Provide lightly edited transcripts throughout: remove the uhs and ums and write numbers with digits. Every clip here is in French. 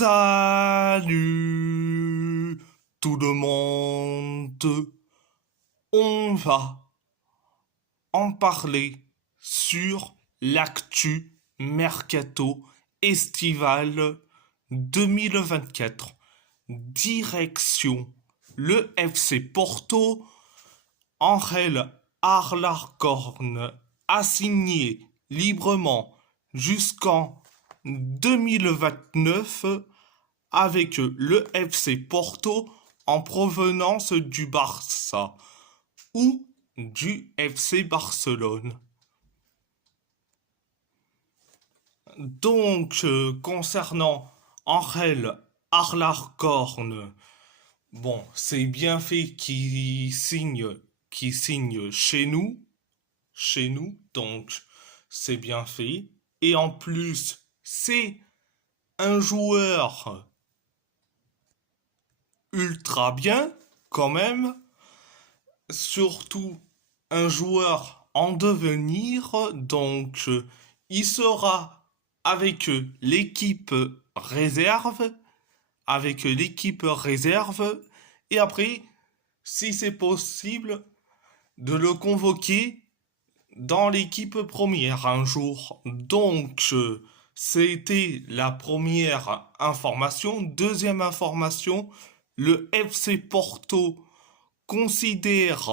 Salut tout le monde. On va en parler sur l'actu mercato estival 2024. Direction le FC Porto. Angel Arlarcorn a signé librement jusqu'en 2029 avec le FC Porto en provenance du Barça ou du FC Barcelone. Donc, concernant Angel Arlarcorn, bon, c'est bien fait qu'il signe chez nous, donc c'est bien fait. Et en plus, c'est un joueur ultra bien, quand même, surtout un joueur en devenir, donc il sera avec l'équipe réserve, et après, si c'est possible, de le convoquer dans l'équipe première un jour. Donc, c'était la première information. Deuxième information, le FC Porto considère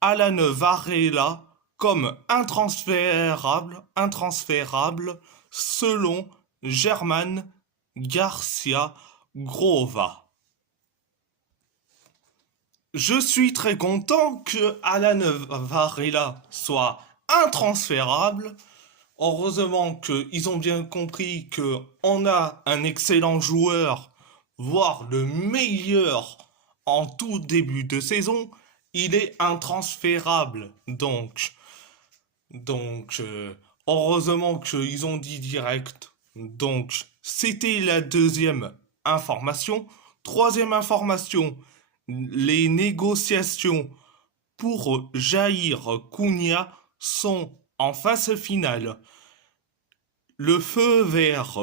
Alan Varela comme intransférable selon German Garcia Grova. Je suis très content que Alan Varela soit intransférable. Heureusement qu'ils ont bien compris que on a un excellent joueur, voire le meilleur en tout début de saison. Il est intransférable. Donc, heureusement qu'ils ont dit direct. Donc, c'était la deuxième information. Troisième information, les négociations pour Jair Cunha sont en phase finale. Le feu vert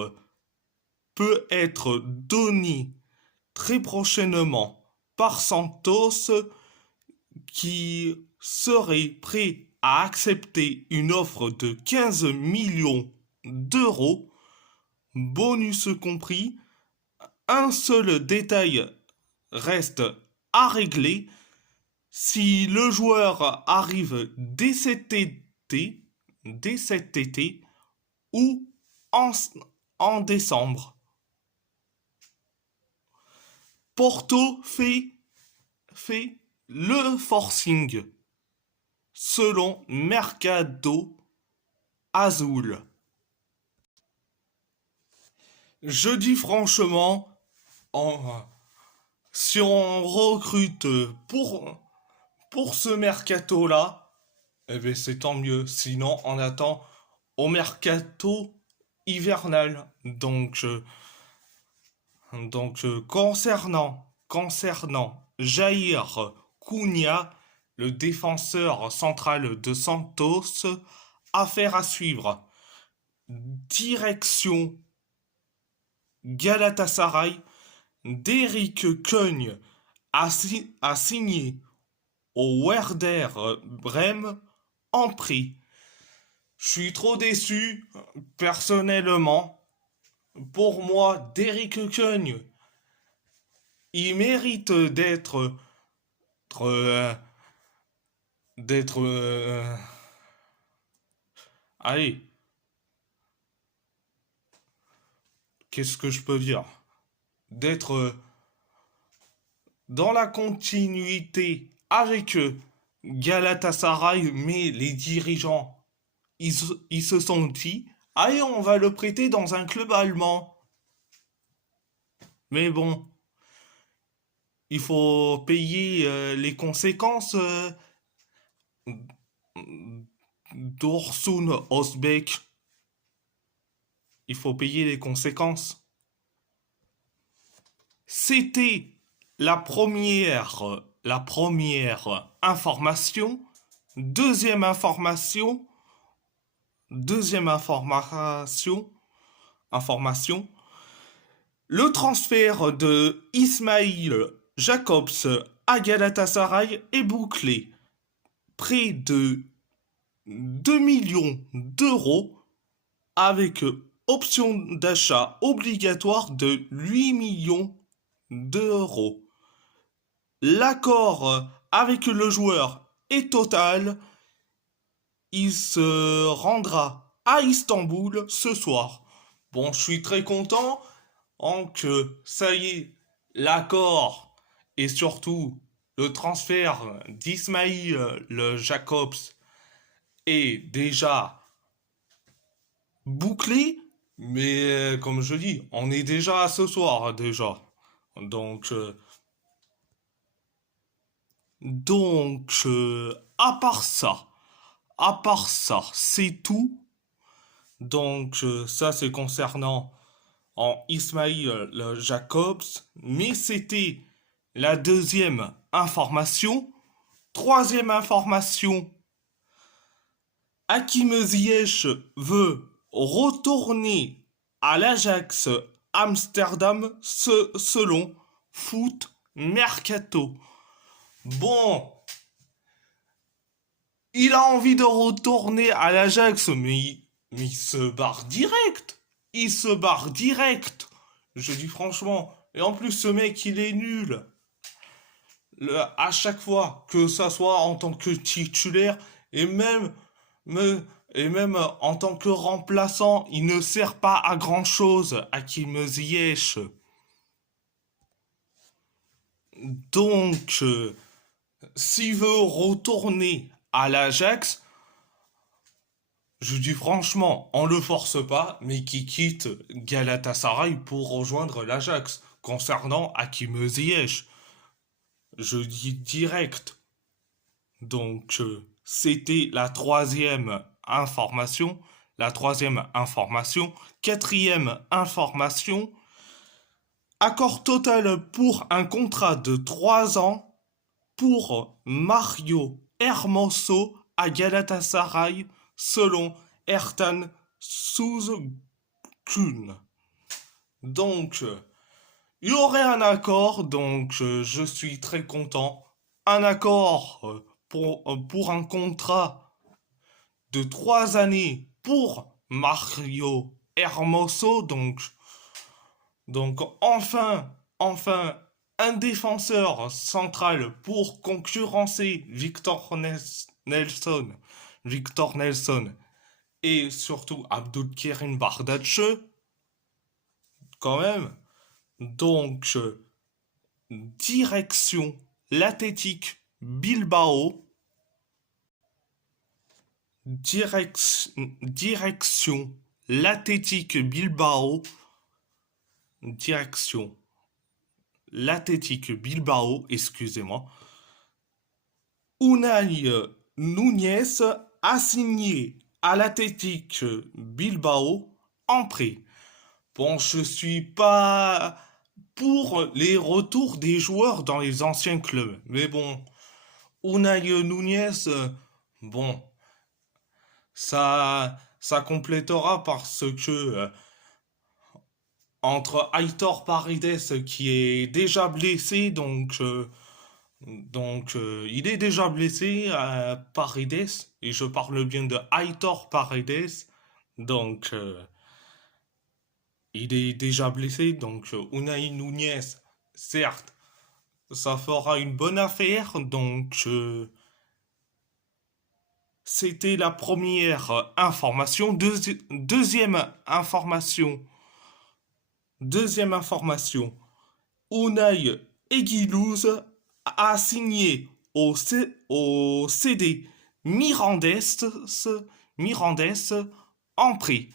peut être donné très prochainement par Santos qui serait prêt à accepter une offre de 15 millions d'euros, bonus compris. Un seul détail reste à régler. Si le joueur arrive dès cet été ou en, en décembre. Porto fait le forcing selon Mercado Azul. Je dis franchement, si on recrute pour ce mercato-là, eh bien c'est tant mieux. Sinon, on attend au mercato hivernal. Donc, concernant Jair Cunha, le défenseur central de Santos, affaire à suivre. Direction Galatasaray, Derrick Kung a signé au Werder Brême en prêt. Je suis trop déçu, personnellement. Pour moi, Derrick Kung, il mérite euh, d'être, allez, qu'est-ce que je peux dire? D'être dans la continuité avec Galatasaray, mais les dirigeants, ils se sont dit, allez, on va le prêter dans un club allemand. Mais bon, il faut payer les conséquences d'Orsun Özbek. Il faut payer les conséquences. C'était la première information. Deuxième information, information. Le transfert de Ismail Jacobs à Galatasaray est bouclé. Près de 2 millions d'euros avec option d'achat obligatoire de 8 millions d'euros. L'accord avec le joueur est total. Il se rendra à Istanbul ce soir. Bon, je suis très content que ça y est, l'accord et surtout le transfert d'Ismail le Jacobs est déjà bouclé. Mais comme je dis, on est déjà à ce soir déjà. Donc, donc, à part ça, c'est tout. Donc ça c'est concernant en Ismail Jacobs, mais c'était la deuxième information. Troisième information, Hakim Ziyech veut retourner à l'Ajax Amsterdam selon Foot Mercato. Bon, il a envie de retourner à l'Ajax, mais il se barre direct. Il se barre direct. Je dis franchement. Et en plus, ce mec, il est nul. À chaque fois, que ça soit en tant que titulaire et me- et même en tant que remplaçant, il ne sert pas à grand chose à Kim Ziyech. Donc, s'il veut retourner à l'Ajax, je dis franchement, on le force pas, mais qui quitte Galatasaray pour rejoindre l'Ajax. Concernant Hakim Ziyech, je dis direct. Donc, c'était la troisième information. La troisième information. Quatrième information. Accord total pour un contrat de 3 ans pour Mario Hermoso à Galatasaray selon Ertan Suzkun. Donc, il y aurait un accord, donc je suis très content. Un accord pour un contrat de 3 années pour Mario Hermoso. Donc enfin, un défenseur central pour concurrencer Nelson. Victor Nelson et surtout Abdulkerim Bardacce, quand même. Donc, direction l'Athletic Bilbao. Direction l'Athletic Bilbao. Direction l'Athletic Bilbao, excusez-moi. Unai Núñez a signé à l'Athletic Bilbao en prêt. Bon, je suis pas pour les retours des joueurs dans les anciens clubs. Mais bon, Unai Núñez, bon, ça complétera parce que entre Aitor Paredes qui est déjà blessé, il est déjà blessé Paredes, et je parle bien de Aitor Paredes, donc il est déjà blessé, donc Unai Núñez, certes, ça fera une bonne affaire, donc c'était la première information. Deuxième information. Unai Eguilouz a signé au CD Mirandes en prêt.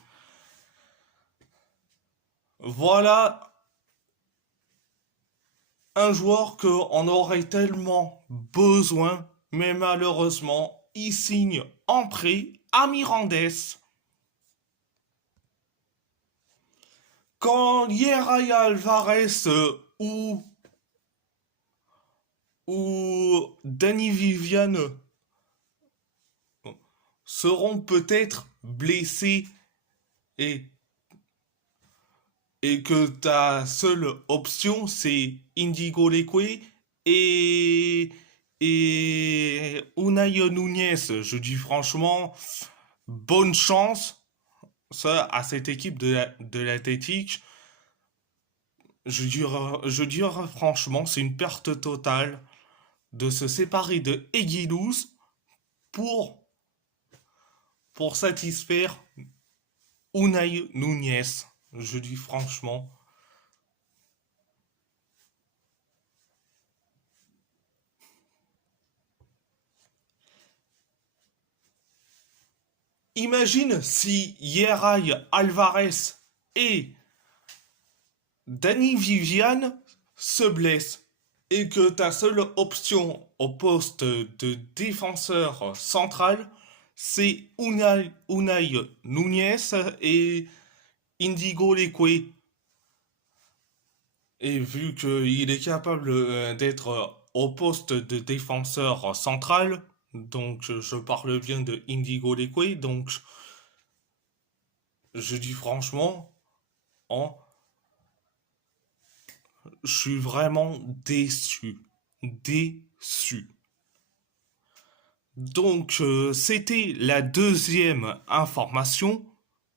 Voilà un joueur qu'on aurait tellement besoin, mais malheureusement, il signe en prêt à Mirandes. Quand Yeray Alvarez ou Danny Viviane seront peut-être blessés et et que ta seule option c'est Indigo Leque et Unai Nunez. Je dis franchement, bonne chance ça, à cette équipe de l'Athletic. Je dirais franchement, c'est une perte totale de se séparer de Eguiluz pour, pour satisfaire Unai Nunez. Je dis franchement. Imagine si Yeray Alvarez et Danny Vivian se blessent et que ta seule option au poste de défenseur central, c'est Unai Nunez et Indigo Leque. Et vu qu'il est capable d'être au poste de défenseur central, donc je parle bien de Indigo Leque, donc je dis franchement, hein, je suis vraiment déçu. Déçu. Donc, c'était la deuxième information.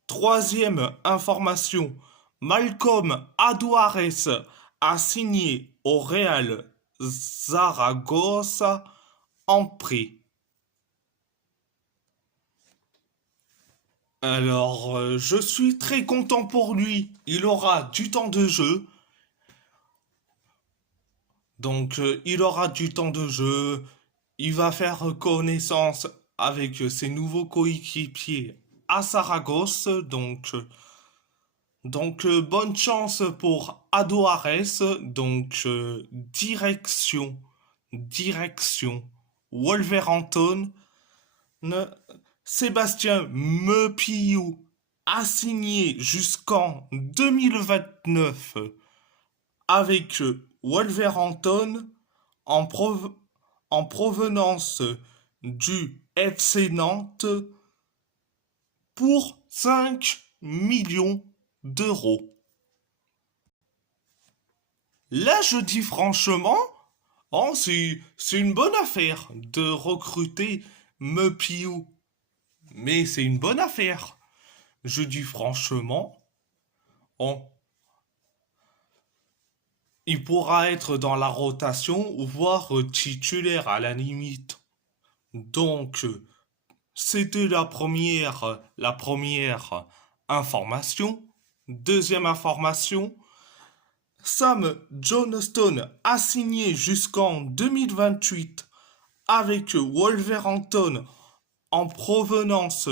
Troisième information, Malcolm Aduares a signé au Real Zaragoza en prêt. Alors, je suis très content pour lui. Il aura du temps de jeu. Donc, il aura du temps de jeu. Il va faire connaissance avec ses nouveaux coéquipiers à Saragosse. Donc, bonne chance pour Ado Ares. Donc, direction Wolverhampton. Sébastien Mepiou a signé jusqu'en 2029 avec Wolverhampton en, en provenance du FC Nantes pour 5 millions d'euros. Là, je dis franchement, oh, c'est une bonne affaire de recruter Mepiou. Mais c'est une bonne affaire. Je dis franchement, oh, il pourra être dans la rotation, voire titulaire à la limite. Donc, c'était la première information. Deuxième information, Sam Johnston a signé jusqu'en 2028 avec Wolverhampton en provenance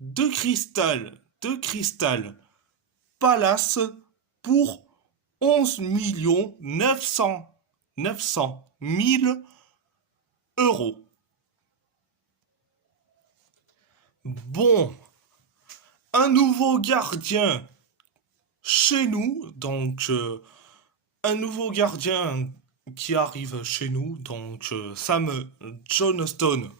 de Crystal Palace pour 11 900 000 euros. Bon, un nouveau gardien chez nous, donc un nouveau gardien qui arrive chez nous, donc Sam Johnston.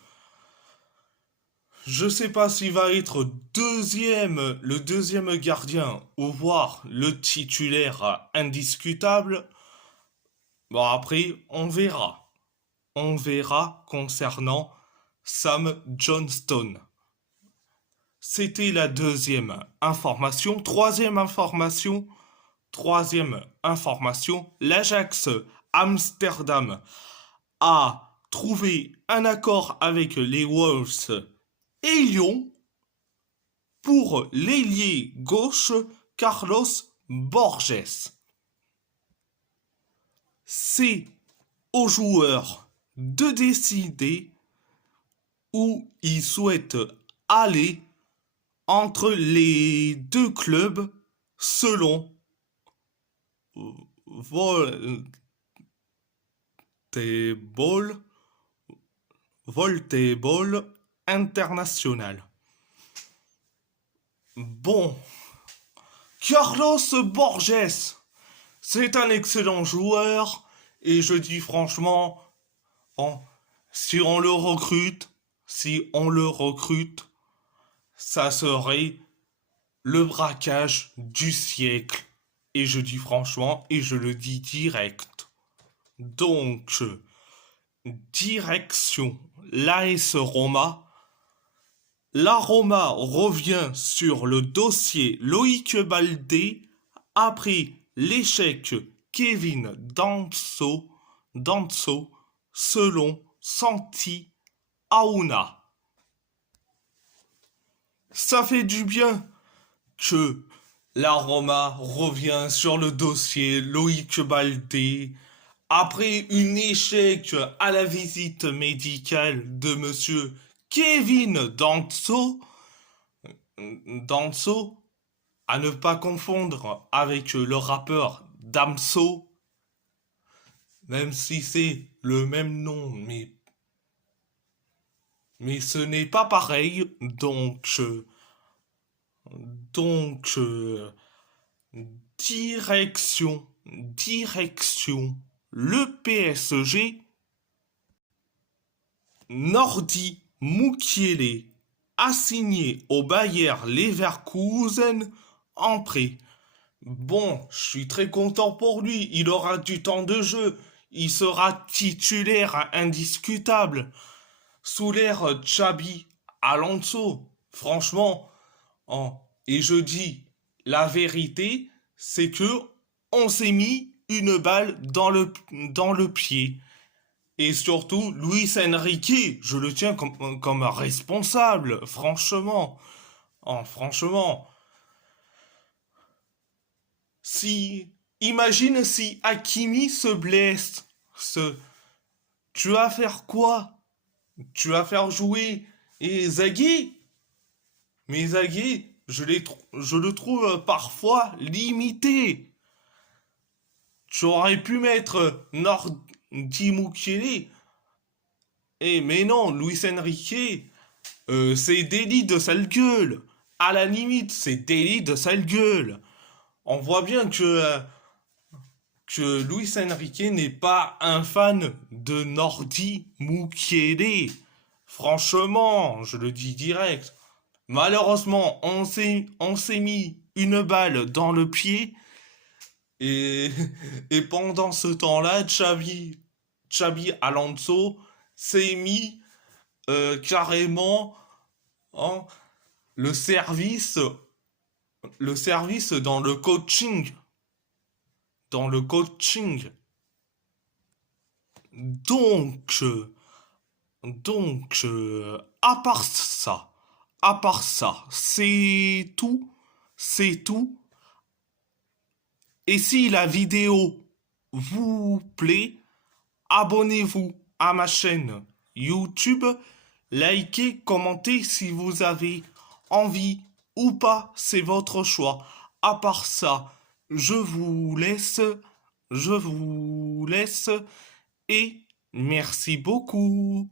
Je sais pas s'il va être le deuxième gardien ou voire le titulaire indiscutable. Bon après, on verra. On verra concernant Sam Johnston. C'était la deuxième information. Troisième information, l'Ajax Amsterdam a trouvé un accord avec les Wolves et Lyon pour l'ailier gauche Carlos Borges. C'est aux joueurs de décider où ils souhaitent aller entre les deux clubs selon Volteball, Volteball International. Bon, Carlos Borges, c'est un excellent joueur et je dis franchement, oh, si on le recrute, ça serait le braquage du siècle. Et je dis franchement, et je le dis direct. Donc, direction l'AS Roma. La Roma revient sur le dossier Loïc Baldé après l'échec Kevin Danso selon Santi Aouna. Ça fait du bien que la Roma revient sur le dossier Loïc Baldé après un échec à la visite médicale de monsieur Kevin Danso, à ne pas confondre avec le rappeur Damso, même si c'est le même nom, mais ce n'est pas pareil, donc, direction, le PSG, Nordi Mukiele a signé au Bayer Leverkusen en prêt. Bon, je suis très content pour lui, il aura du temps de jeu, il sera titulaire indiscutable, sous l'ère Xabi Alonso. Franchement, et je dis la vérité, c'est que on s'est mis une balle dans le pied. Et surtout, Luis Enrique, je le tiens comme un responsable, franchement. Franchement, si, imagine si Hakimi se blesse, tu vas faire quoi? Tu vas faire jouer et Zaghi? Mais Zaghi, je le trouve parfois limité. Tu aurais pu mettre Nordi Mukiele. Mais non, Luis Enrique, c'est délit de sale gueule. À la limite, c'est délit de sale gueule. On voit bien que Luis Enrique n'est pas un fan de Nordi Mukiele. Franchement, je le dis direct. Malheureusement, on s'est mis une balle dans le pied et, et pendant ce temps-là, Xabi Alonso s'est mis carrément hein, le service, le service dans le coaching. Dans le coaching. Donc, à part ça, c'est tout. Et si la vidéo vous plaît, abonnez-vous à ma chaîne YouTube, likez, commentez si vous avez envie ou pas, c'est votre choix. À part ça, je vous laisse et merci beaucoup.